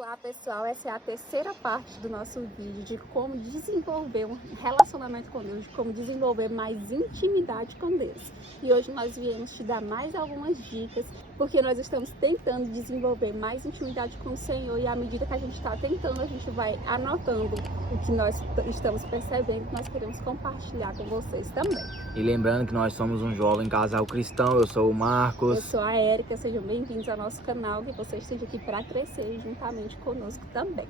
Olá pessoal, essa é a terceira parte do nosso vídeo de como desenvolver um relacionamento com Deus, de como desenvolver mais intimidade com Deus. E hoje nós viemos te dar mais algumas dicas, porque nós estamos tentando desenvolver mais intimidade com o Senhor e à medida que a gente está tentando, a gente vai anotando o que nós estamos percebendo, nós queremos compartilhar com vocês também. E lembrando que nós somos um jovem casal cristão, eu sou o Marcos. Eu sou a Érica, sejam bem-vindos ao nosso canal, que você esteja aqui para crescer juntamente conosco também.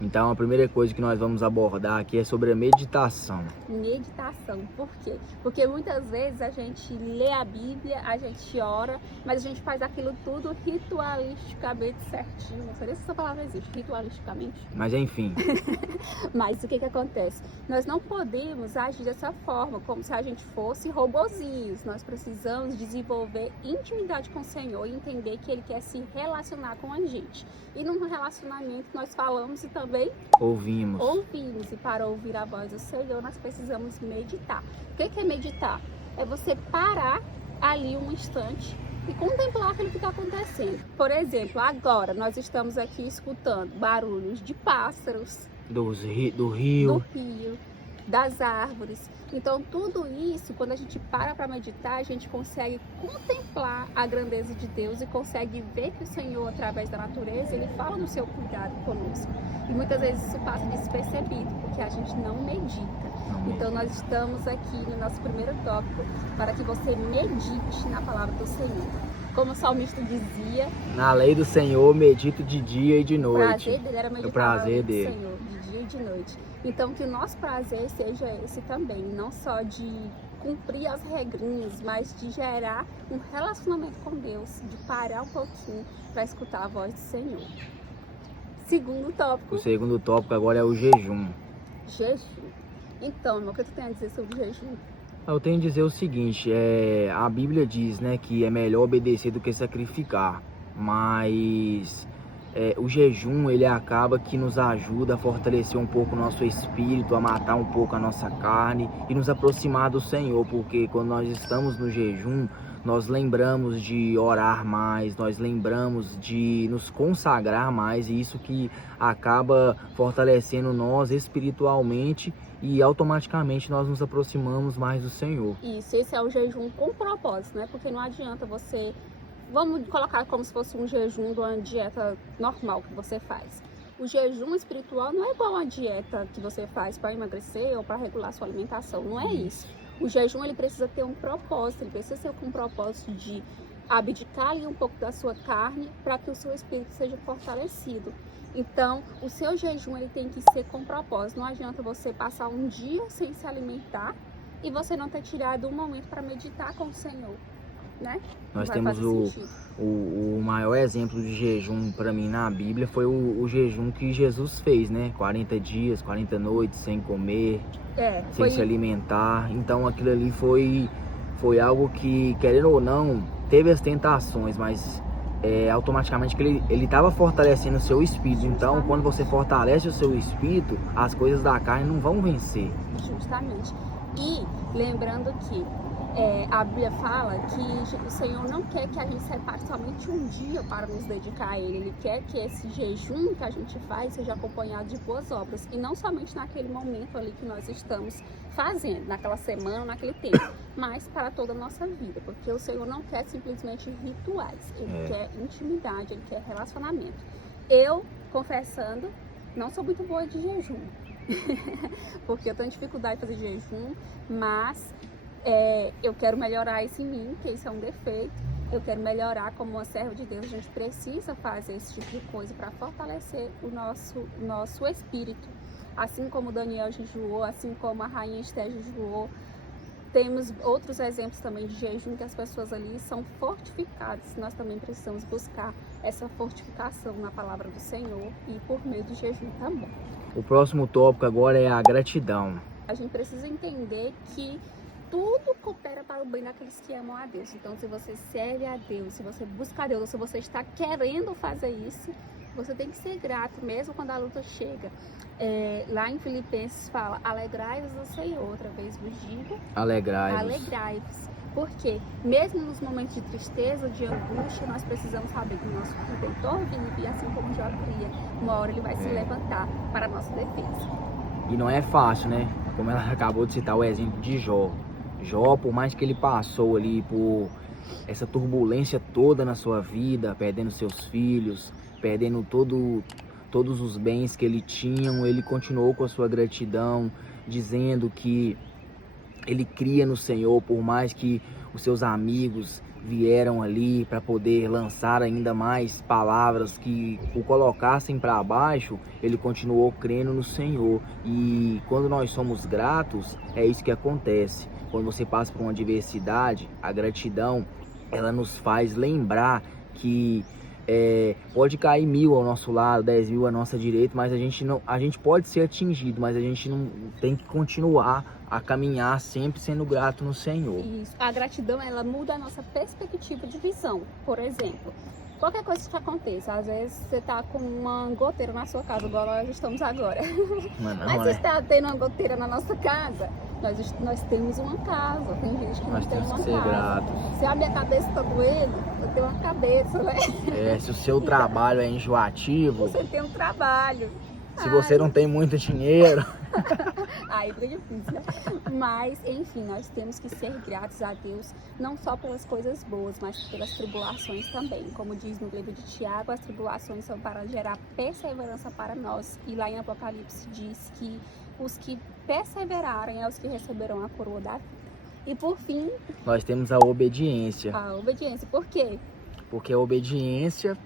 Então a primeira coisa que nós vamos abordar aqui é sobre a meditação. Meditação, por quê? Porque muitas vezes a gente lê a Bíblia, a gente ora, mas a gente faz aquilo tudo ritualisticamente certinho. Não sei se essa palavra existe, ritualisticamente. Mas enfim, Mas o que acontece? Nós não podemos agir dessa forma, como se a gente fosse robozinhos. Nós precisamos desenvolver intimidade com o Senhor e entender que Ele quer se relacionar com a gente. E num relacionamento nós falamos e também ouvimos. E para ouvir a voz do Senhor nós precisamos meditar. O que é meditar? É você parar ali um instante e contemplar aquilo que está acontecendo. Por exemplo, agora nós estamos aqui escutando barulhos de pássaros, do do rio. rio, das árvores. Então tudo isso, quando a gente para meditar, a gente consegue contemplar a grandeza de Deus e consegue ver que o Senhor, através da natureza, Ele fala no seu cuidado conosco. E muitas vezes isso passa despercebido, porque a gente não medita. Então nós estamos aqui no nosso primeiro tópico para que você medite na palavra do Senhor. Como o salmista dizia, Na lei do Senhor medito de dia e de o noite. prazer dele era meditar O prazer na lei do dele. Senhor, de dia e de noite. Então que o nosso prazer seja esse também, não só de cumprir as regrinhas, mas de gerar um relacionamento com Deus, de parar um pouquinho para escutar a voz do Senhor. Segundo tópico, O segundo tópico agora é o jejum. jejum. Então, irmão, o que tu tem a dizer sobre jejum? Eu tenho que dizer o seguinte, a Bíblia diz, né, que é melhor obedecer do que sacrificar, mas o jejum ele acaba que nos ajuda a fortalecer um pouco o nosso espírito, a matar um pouco a nossa carne e nos aproximar do Senhor, porque quando nós estamos no jejum, nós lembramos de orar mais, nós lembramos de nos consagrar mais, e isso que acaba fortalecendo nós espiritualmente e automaticamente nós nos aproximamos mais do Senhor. Isso, esse é o jejum com propósito, né? Porque não adianta você... Vamos colocar como se fosse um jejum de uma dieta normal que você faz. O jejum espiritual não é igual a dieta que você faz para emagrecer ou para regular sua alimentação, não é isso. O jejum ele precisa ter um propósito, ele precisa ser com um propósito de abdicar ali um pouco da sua carne para que o seu espírito seja fortalecido. Então, o seu jejum ele tem que ser com propósito. Não adianta você passar um dia sem se alimentar e você não ter tirado um momento para meditar com o Senhor, né? Nós Vai temos fazer sentido. o maior exemplo de jejum para mim na Bíblia foi o jejum que Jesus fez, né? 40 dias, 40 noites sem comer, sem se alimentar. Então aquilo ali foi algo que, querendo ou não, teve as tentações, mas automaticamente que ele estava fortalecendo o seu espírito. Então quando você fortalece o seu espírito, as coisas da carne não vão vencer. Justamente. E lembrando que a Bíblia fala que o Senhor não quer que a gente separe somente um dia para nos dedicar a Ele. Ele quer que esse jejum que a gente faz seja acompanhado de boas obras. E não somente naquele momento ali que nós estamos fazendo, naquela semana, naquele tempo, mas para toda a nossa vida. Porque o Senhor não quer simplesmente rituais. Ele quer intimidade, Ele quer relacionamento. Eu, confessando, não sou muito boa de jejum. Porque eu tenho dificuldade de fazer jejum, mas... eu quero melhorar isso em mim, que isso é um defeito. Eu quero melhorar como uma serva de Deus. A gente precisa fazer esse tipo de coisa para fortalecer o nosso espírito. Assim como Daniel jejuou, assim como a rainha Esther jejuou. Temos outros exemplos também de jejum que as pessoas ali são fortificadas. Nós também precisamos buscar essa fortificação na palavra do Senhor e por meio do jejum também. O próximo tópico agora é a gratidão. A gente precisa entender que tudo coopera para o bem daqueles que amam a Deus. Então, se você serve a Deus, se você busca a Deus, ou se você está querendo fazer isso, você tem que ser grato, mesmo quando a luta chega. Lá em Filipenses fala, alegrai-vos no Senhor. Outra vez vos digo, Alegrai-vos. alegrai-vos. Porque mesmo nos momentos de tristeza, de angústia, nós precisamos saber que o nosso Redentor vive, e assim como Jó cria, uma hora ele vai se levantar para a nossa defesa. E não é fácil, né? Como ela acabou de citar o exemplo de Jó. Jó, por mais que ele passou ali por essa turbulência toda na sua vida, perdendo seus filhos, perdendo todos os bens que ele tinha, ele continuou com a sua gratidão, dizendo que ele cria no Senhor, por mais que os seus amigos vieram ali para poder lançar ainda mais palavras que o colocassem para baixo, ele continuou crendo no Senhor. E quando nós somos gratos, é isso que acontece. Quando você passa por uma adversidade, a gratidão, ela nos faz lembrar que pode cair 1000 ao nosso lado, 10.000 à nossa direita, mas a gente pode ser atingido, mas a gente não tem que continuar a caminhar sempre sendo grato no Senhor. Isso. A gratidão, ela muda a nossa perspectiva de visão. Por exemplo, qualquer coisa que aconteça, às vezes você tá com uma goteira na sua casa, igual nós estamos agora. Mas você está tendo uma goteira na nossa casa, nós temos uma casa. Tem gente que não tem uma casa. Gratos. Se a minha cabeça está doendo, eu tenho uma cabeça, né? Se o seu trabalho é enjoativo, você tem um trabalho. Se você não tem muito dinheiro, aí fica difícil, né? Mas, enfim, nós temos que ser gratos a Deus, não só pelas coisas boas, mas pelas tribulações também. Como diz no livro de Tiago, as tribulações são para gerar perseverança para nós. E lá em Apocalipse diz que os que perseverarem é os que receberão a coroa da vida. E por fim, nós temos a obediência. A obediência, por quê? Porque a obediência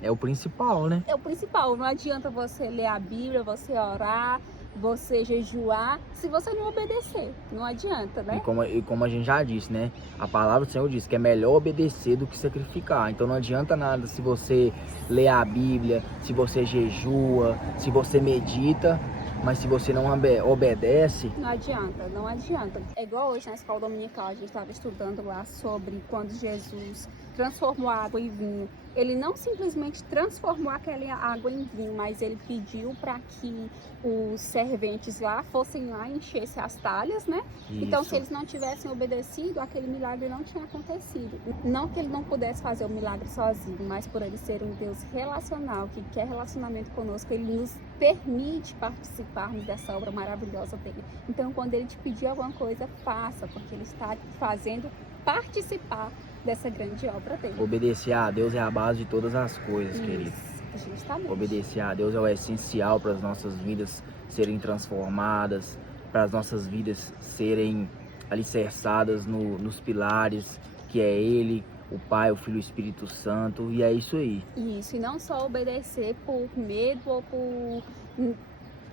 é o principal, né? É o principal. Não adianta você ler a Bíblia, você orar, você jejuar, se você não obedecer. Não adianta, né? E como a gente já disse, né? A palavra do Senhor diz que é melhor obedecer do que sacrificar. Então não adianta nada se você lê a Bíblia, se você jejua, se você medita, mas se você não obedece... Não adianta, não adianta. É igual hoje na escola dominical, a gente estava estudando lá sobre quando Jesus transformou a água em vinho. Ele não simplesmente transformou aquela água em vinho, mas ele pediu para que os serventes lá fossem lá e enchessem as talhas, né? Isso. Então, se eles não tivessem obedecido, aquele milagre não tinha acontecido. Não que ele não pudesse fazer o milagre sozinho, mas por ele ser um Deus relacional, que quer relacionamento conosco, ele nos permite participarmos dessa obra maravilhosa dele. Então, quando ele te pedir alguma coisa, faça, porque ele está fazendo participar dessa grande obra dele. Obedecer a Deus é a base de todas as coisas, querido. Justamente. Obedecer a Deus é o essencial para as nossas vidas serem transformadas, para as nossas vidas serem alicerçadas nos pilares, que é Ele, o Pai, o Filho e o Espírito Santo, e é isso aí. Isso, e não só obedecer por medo ou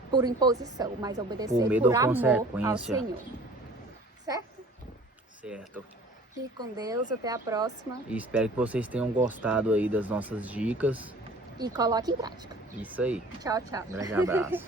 por imposição, mas obedecer por medo por ou amor consequência. ao Senhor. Certo? Certo. Fique com Deus, até a próxima. E espero que vocês tenham gostado aí das nossas dicas. E coloque em prática. Isso aí. Tchau, tchau. Um grande abraço.